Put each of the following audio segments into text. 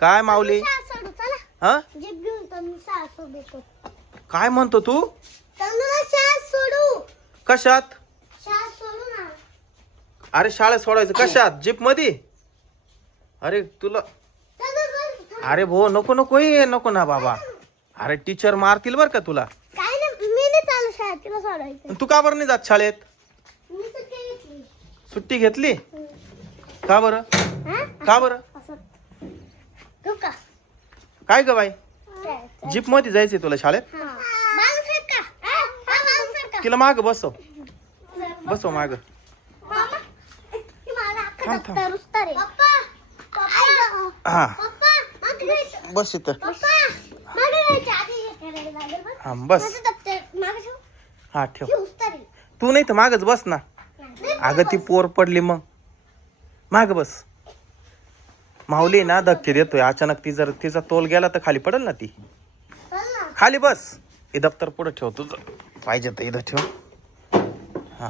काय माऊली? सोडू चला. हा जीप घेऊन तर शाळा सोडतो. काय म्हणतो तू? तनुला शाळा सोडू. कशात? शाळा सोडू ना. अरे शाळेत सोडायचं कशात? जीप मध्ये? अरे तुला अरे भो नको नको ये नको ना बाबा. अरे टीचर मारतील बर का तुला. काय नाही मी नाही चालू शाळेत तिला सोडायचं. तू का बरं नाही जात शाळेत? मी सुट्टी घेतली. सुट्टी घेतली? का बरं? हा? का बरं? असं. तू का? काय ग बाई? जीप मध्ये जायचंय तुला शाळेत? हा. माणूस आहेत का? हा, माणूस आहेत का? तिला माग बसव. बसव माग. मामा, ती मला आता थांब, थांब. दप्तर उचतर आहे. पप्पा, पप्पा, हा पप्पा, मागे जायचं. बस इथं. पप्पा, मागे जायचं. आधी हे करायला लागेल बघ. हा बस. माझं दप्तर मागे ठेव. हा ठेव. हे उचतर आहे. तू नाही तर मागच बस ना. नाही, अगं ती पोर पडली मग. माग बस. माऊली ना धक्के देतोय अचानक. ती जर तिचा तोल गेला तर खाली पडेल ना ती. चल ना. खाली बस. हे दप्तर पुढे ठेव तुझं. पाहिजे तर इथं ठेव.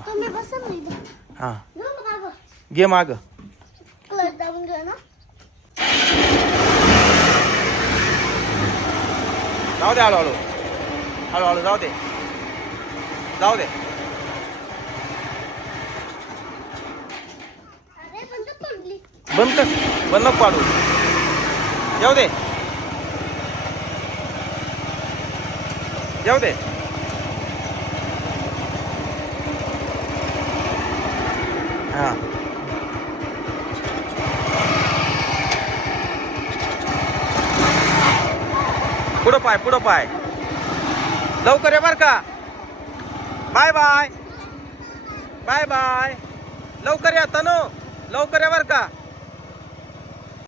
तुम्ही बसा ना इथं. हा जाऊ का मागं? घे माग. क्लच दाबून घ्या ना. जाऊ दे हळूहळू. हळूहळू जाऊ दे. जाऊ दे. अरे बंद पडली. बंद कर. बंद नको पाडू. जाऊ दे. जाऊ दे. हा पुढं पाय पुढं पाय. लवकर ये बर का. Bye bye. Bye bye. लवकर या तनू. लवकर या बर का.